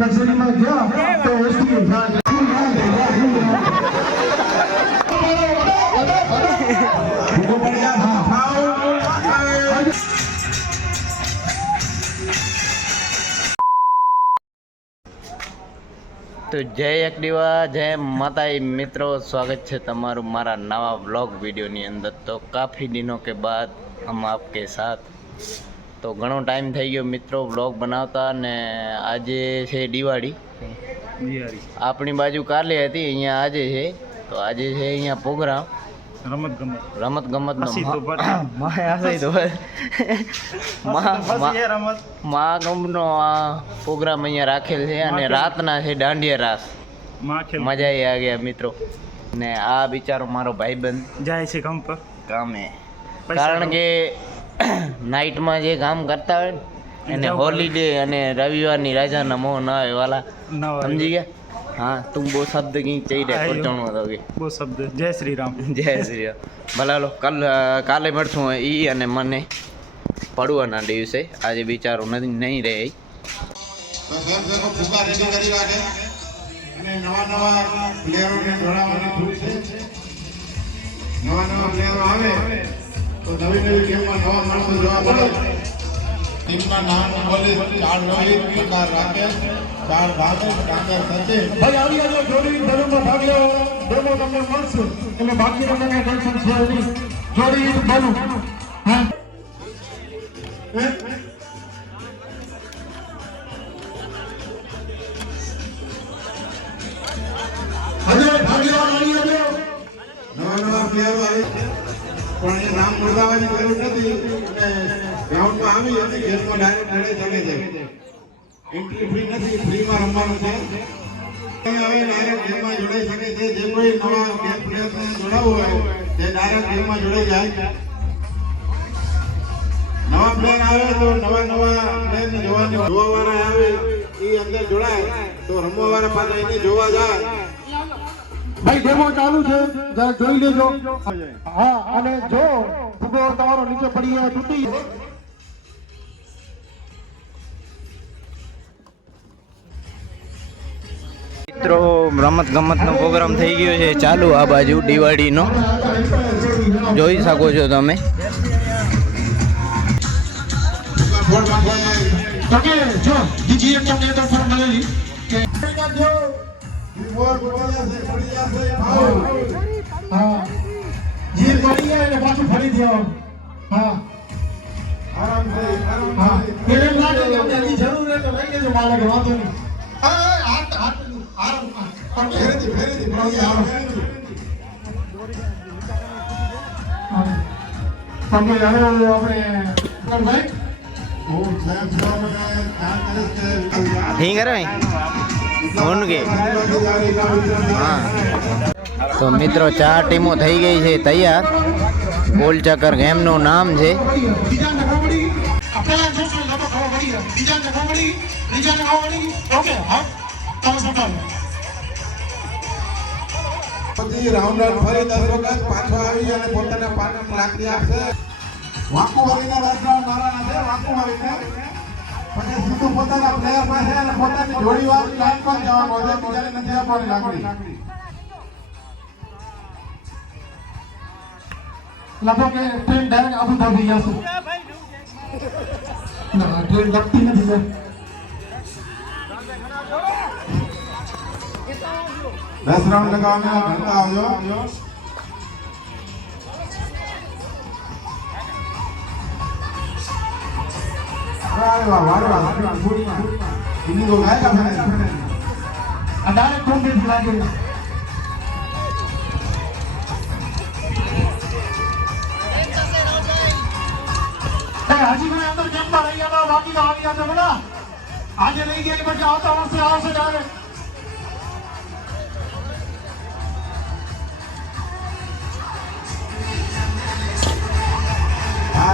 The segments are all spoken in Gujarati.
लग्जरी में गया तो उसकी તો જય એકડીવા જય માતાજી મિત્રો, સ્વાગત છે તમારું મારા નવા વ્લોગ વિડીયોની અંદર। તો કાફી દિનો કે બાદ હમ આપકે સાથ। તો ઘણો ટાઈમ થઈ ગયો મિત્રો વ્લોગ બનાવતા, ને આજે છે દિવાળી। આપણી બાજુ કાલે હતી, અહીંયા આજે છે। તો આજે છે અહીંયા પ્રોગ્રામ રમત ગમતનો મહાકુંભનો પ્રોગ્રામ અહીંયા રાખેલ છે, અને રાતના છે દાંડિયા રાસ। મજા આ ગયા મિત્રો। ને આ બિચારો મારો ભાઈબંધ જાય છે કામ પર કામે, કારણ કે નાઇટમાં જે કામ કરતા હોય ને એને હોલીડે અને રવિવારની રજાના મોહ ના હોય વાલા, સમજી ગયા? हाँ तुम वो शब्द की चाहिए पहुंचाणो હતો કે वो शब्द जय श्री राम जय श्री राम ભલા લો કાલે મળશું ઈ અને મને પડવાના દિવસે। આજે બિચારો નહીં રહે। તો સર દેખો ફૂગા રેડી કરી રાખે અને નવા પ્લેયરોને જોડાવાની છૂટ છે। નવા પ્લેયરો આવે તો નવી ગેમમાં નવા માણસો જોવા મળે। ટીમના નામ બોલે ચાર રોહિત, પ્રકાર રાકેશ, ચાર ભાવેશ, ડાંગર સચિન। ભાઈ આવી આજે જોડી દળોમાં ભાગ લેવો ડેમો તમને મળશે, એટલે બાકી તમને ટેન્શન છે નહીં। જોડી બનું હા આજે ભાગ લેવા આવી આજે નવા પ્લેયરો આવે પણ એ નામ નોંધાવવાની જરૂર નથી, અને ગ્રાઉન્ડમાં આવી અને ગેમમાં ડાયરેક્ટ લડી શકે છે। એન્ટ્રી ફ્રી નથી, ફ્રીમાં રમવાનું છે। હવે ડાયરેક્ટ ગેમમાં જોડાઈ શકે છે। જે કોઈ નવા ગેમ પ્લેયરને જોડાવવું હોય તે ડાયરેક્ટ ગેમમાં જોડાઈ જાય। નવા પ્લેયર આવે તો નવા પ્લેયરને જોવાવાળા આવે એ અંદર જોડાય તો રમવાવાળા પાછા એને જોવા જાય। ભાઈ ડેમો ચાલુ છે, જરા જોઈ લેજો। હા, અને જો ફૂગો તમારો નીચે પડી જાય તૂટી મિત્રો રમત ગમતનો પ્રોગ્રામ થઈ ગયો છે ચાલુ આ બાજુ દિવાળીનો, જોઈ શકો છો તમે। ઓકે જો બીજી એક તમને તો ફોન મળેલી કે હા જે પડી જાય એટલે પાછું ફરી દેવાનું। હા હા પેલે લાગે કે અમને હજી જરૂર રહે તો લઈ લેજો મારે વાંધો નહીં। હા હાથ આરામ પણ ફેરથી પડી આરામ તમે હવે આપણે ભાઈ ठीक है भाई फोन के हाँ। तो मित्रों 4 टीमों થઈ ગઈ છે તૈયાર। ગોલ ચક્કર ગેમનું નામ છે। પછી રાઉન્ડ ફરી 10 વખત પાછો આવી અને પોતાના પાર્ટનર લાકડી આપશે। વાંકુ વાળીના રાઉન્ડ મારવાના છે। વાંકુ વાળીને પછી સીધું પોતાના પ્લેયર પાસે અને પોતાની જોડી વાળી લાઈન પર જવાનું છે, બીજાને નથી આપવાની લાકડી। લગભગ ટ્રેન ડાયરેક્ટ અબુ ધાબી જશે ના ટ્રેન લગતી નથી સર। 10 રાઉન્ડ લગાવવાના ભણતા આવજો। अरे वाह वाह वाह इन्हीं को गाएगा मैंने डायरेक्ट कौन भी लागे हाजी भाई अंदर गेम पर रही है बाकी तो आ गया था बोला आज नहीं गया बच्चा आता वहां से आओ से डायरेक्ट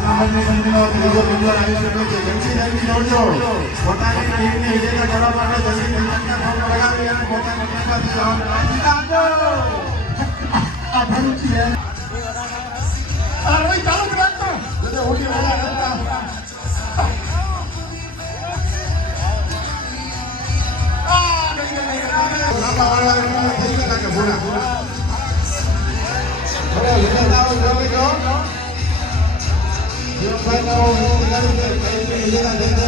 નંબરની ટીમનો ત્રીજો નંબર આવી શકે છે. જલ્દી દોડજો. પોતાની ટીમને વિજેતા કરવા માટે જલ્દી ક્રિકેટના ફોર્મ લગાવી અને પોતાની ટીમમાંથી રાઉન્ડ આપજો. આ ભરૂચ છે આ રોઈ ચાલુ જ રાખો એટલે ઓડી વાળા હતા લાંબા વાળા થઈ ગયા કે બોલા અરે વિજેતા જલ્દી જો જીવનભાઈ નો લગાવી દે વિજેતા થઈ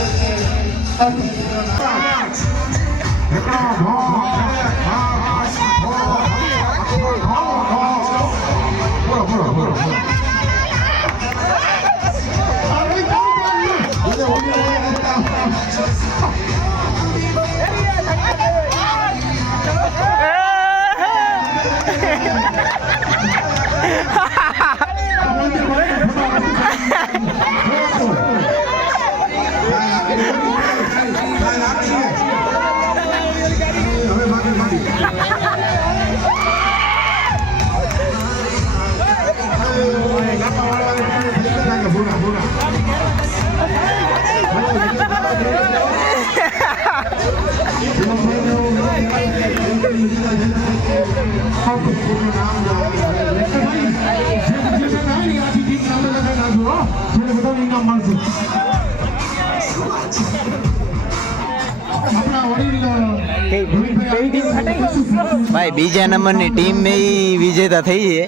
ભાઈ બીજા નંબરની ટીમ મે વિજેતા થઈ છે.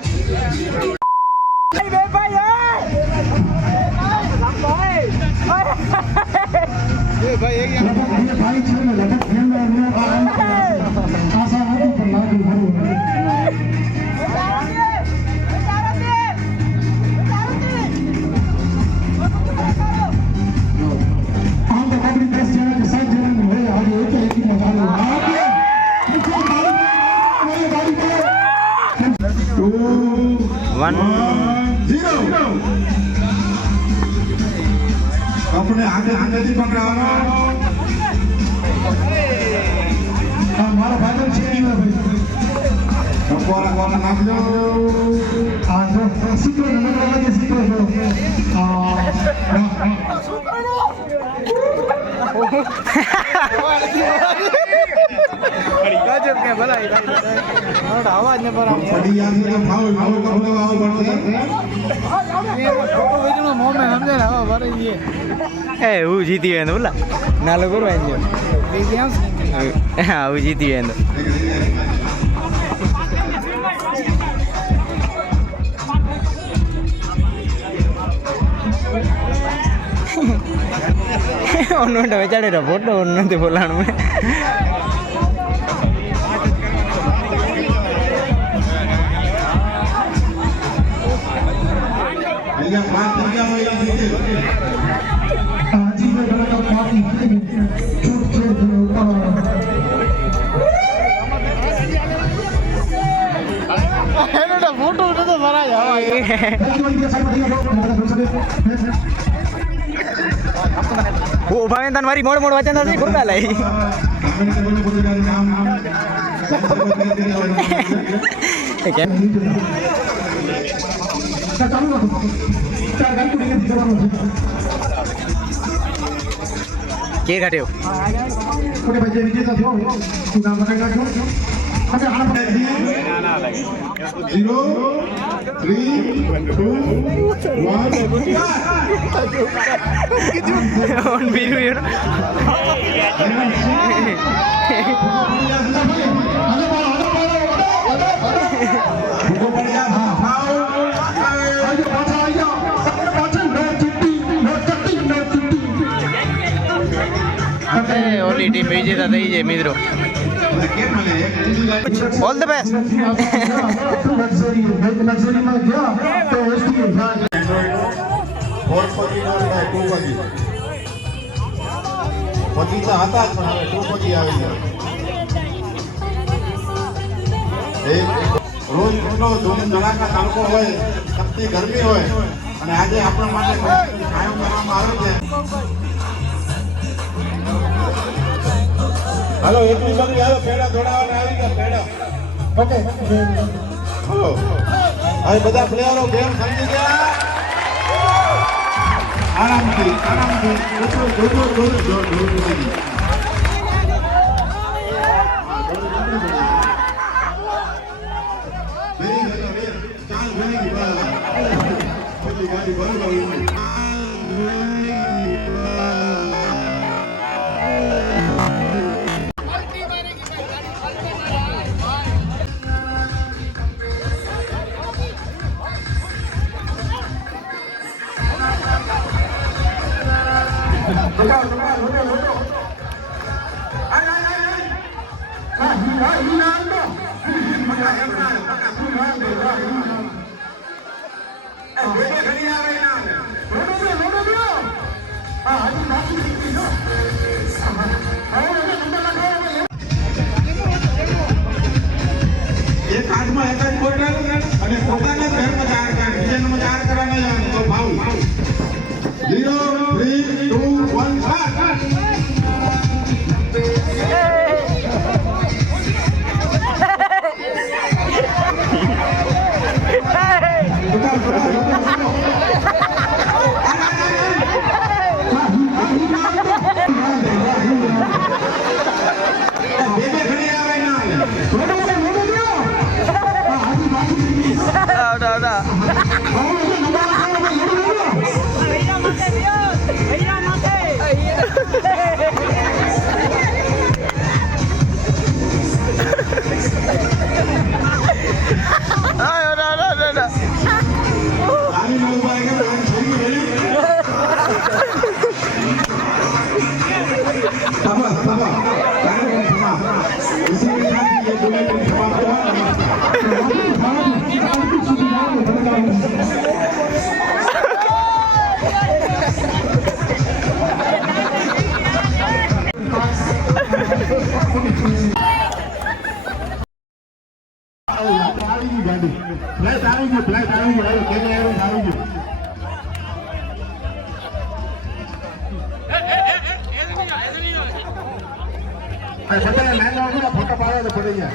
अपने आगे आगे થી પકડાવાનો મારો ભાઈ છે ને ભાઈ કોલા કોલા નાખજો આ જો સીધો નંબર લાગે સીધો જો गजब के भलाई और आवाज ने पर पड़ी यार तो खाओ खाओ करने आओ बढ़ते ये फोटो भेजनो मोह में समझे हवा भरे ये એ હું જીતી ગયો બોલા નાલો કરવા ગયો गेम्स હા હું જીતી ગયો ಒನ್ನೊಂದು ಬೆಚಾಡಿರೋ ಫೋಟೋ ಒನ್ನೊಂದು ಬೋಲಾಣ ये बात क्या हुई थी जी में बड़ा का पार्टी छूट छूट एनो फोटो तो भरा जावा वो भाई तन मारी मोड़ मोड़ वचन से गुरबा लाई क्या के घटे हो ओके भाई विजेता थो नाम बताएगा क्यों अबे हां 0 3 2 1 ऑन वीडियो यार ઓલી ટીમ વિજેતા થઈ જાય મિત્રો ઓલ ધ બેસ્ટ लग्जरी में गया तो उसकी ફોર પગી નો થાય ટુ પગી પગી તો હતા જ પણ હવે ટુ પગી આવી ગયા એક રોજ નો ધડાકા તડકો હોય તપતી ગરમી હોય અને આજે આપણા માટે કાયમ કરવામાં આવે છે હાલો એટલી બધી હાલો પેડા દોડાવવાના આવી ગયા પેડા ओके હાલો હવે બધા પ્લેયરો ગેમ સમજી ગયા આરામથી ચાલ ભરી ગાડી બરોબર એક હાથમાં એક જ બોટલ અને પોતાના જ ઘરમાં ચાર કરે બીજામાં ચાર કરવા ન જવાનું તો ભાવ 0 3 2 1 સ્ટાર્ટ ફોટો પાડો પડી ગયા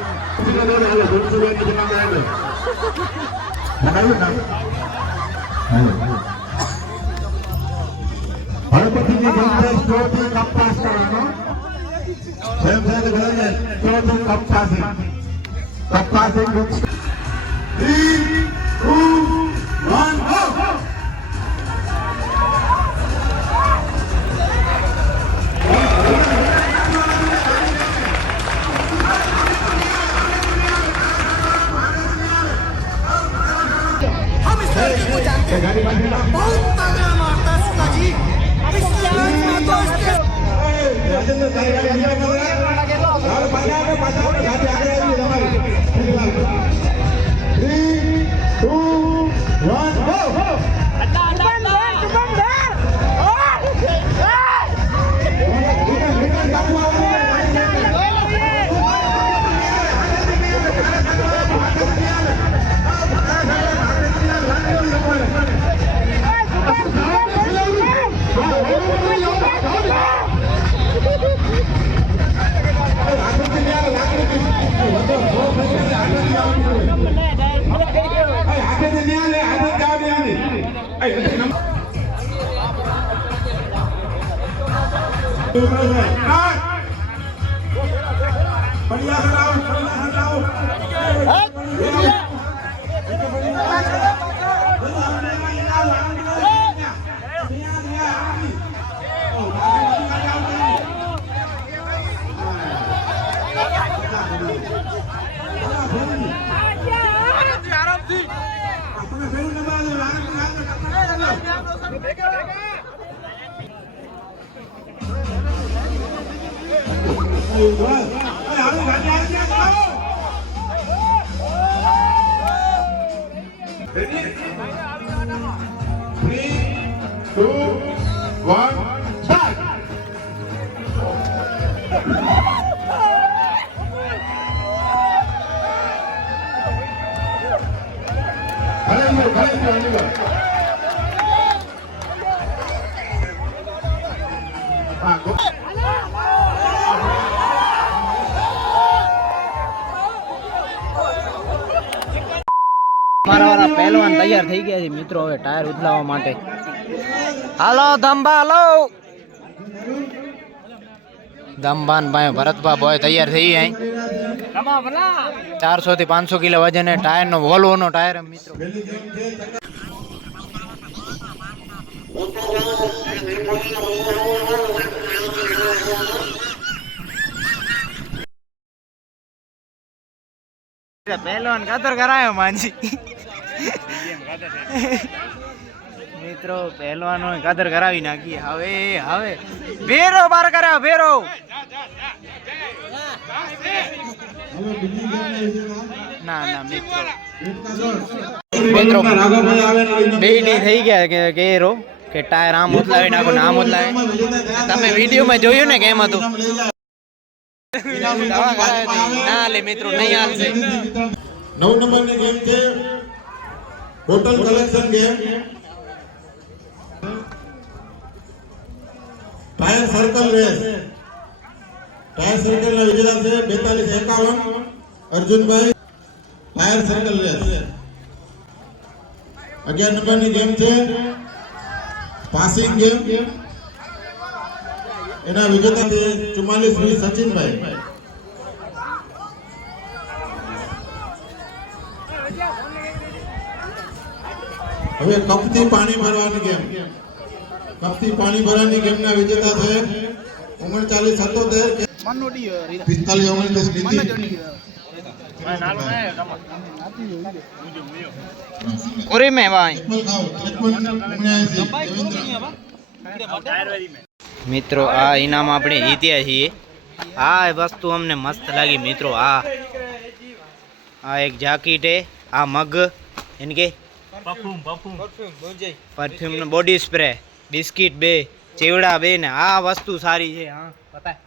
હળપતિની ગણેશ ચોથી કપાસ કરવાનો એમ સાથે ગણે ચોથી કપાસ કપાસ 3 2 1 ગો गाड़ी बहुत तगड़ा मारता है उसका जी अब इस लाइन में तो इसके राजेंद्र गाड़ी यार पाछा गाड़ी आगे आई हमारी 3 2 1 गो મારા વાળા પહેલવાન તૈયાર થઈ ગયા છે મિત્રો હવે ટાયર ઉથલાવવા માટે. હાલો ધંબા હાલો. દમબાન ભાઈ ભરતભા બોય તૈયાર થઈ ગયા. 400 થી 500 કિલો વજન ટાયર નો વોલ્વો નો ટાયર મિત્રો. પહેલવાન કાતર કરાયો માનજી મિત્રો. પહેલવાનો કાતર કરાવી નાખી. હવે હવે ભેરો બાર કરાયો ભેરો. ના ના મિત્રો મિત્રો બેડી થઈ ગયા કે કેરો કે ટાયર આમ ઉથલાવી નાખો ને આમ ઉથલાવી. તમે વિડીયોમાં જોયું ને કેમ હતું. ના લે મિત્રો નહીં હાલશે. 9 નંબરની ગેમ છે hotel collection game. Tyre circle race. Tyre circle ના વિજેતા છે 4251 અર્જુનભાઈ. Tyre circle race. 11 નંબરની ગેમ છે પાસિંગ ગેમ. એના વિજેતા છે 4420 સચિનભાઈ. હવે કપથી પાણી ભરવાની ગેમ. કપથી પાણી ભરવાની ગેમના વિજેતા છે 3977 45 19 ઓરે મે ભાઈ મિત્રો આ ઇનામ આપણે જીત્યા છીએ. આ વસ્તુ અમને મસ્ત લાગી મિત્રો. આ એક જાકીટ હે. આ મગ એને કે perfume no body spray biscuit 2 ચેવડા 2 ને આ વસ્તુ સારી છે. હા બતા